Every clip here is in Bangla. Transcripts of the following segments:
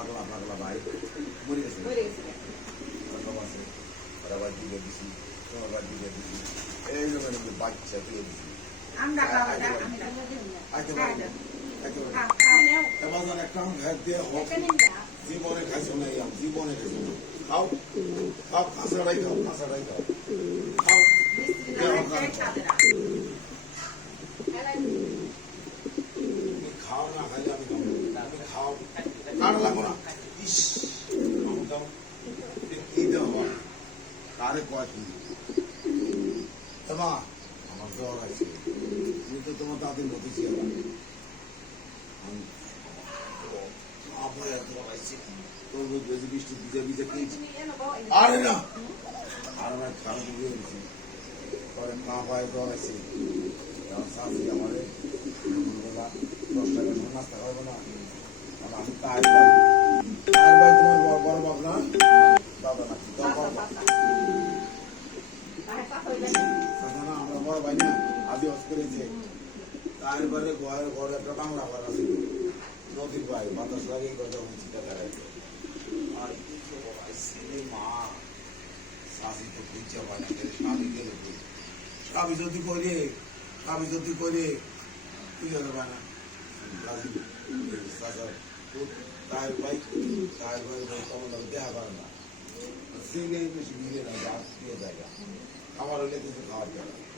পাগলা পাগলা ভাই। মরে গেছে। সব আছে। ওরা আবার দিকে দিছি। তোমার আবার দিকে দিছি। এই জন্য কিন্তু বাচ্চা দিয়ে দিছি। দিয়ে জীবনে খাইছো না এই জীবনে খাইছো না। খাও। খাও কাঁচাটাই খাও খাও। খাও মিস্ত্রি না হয় খাই খাবে না। খেলাই দিই। তুমি খাও না খাইলে আমি খাব আমি খাও কার লাগো না ইস আম দাও এ কি দেওয়া কারে কয় কি এমা আমার জ্বর আছে। তুমি তো তোমার দাদির মতো ছিল। তুমি। আরে না! আর আমার খারাপ হয়ে গেছি। পরে মা পায়ে জ্বর আছে। শাশুড়ি আমারে দশ টাকা নাস্তা খাব না। আমি তাই আমরা আদি হস করেছে তারপরে ঘরে ঘরে একটা বাংলা ঘর আছে নদীর ভাই বাতাস লাগে আর কি করব ভাই ছেলে, মা শাশি তো খুঁজছে ভাই না স্বামী গেল? স্বামী যদি করে স্বামী যদি করে তুই হতে পারে না। তাই ভাই তাই ভাই ভাই কমন জায়গা খাবার হলে কিছু খাওয়ার যাবে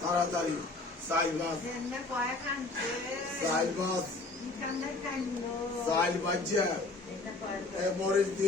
তাড়াতাড়ি সাইল বাস যেমনে সাইল বাস সাইল বাজ্যা এটা কয়া এ মরিচ দিয়ে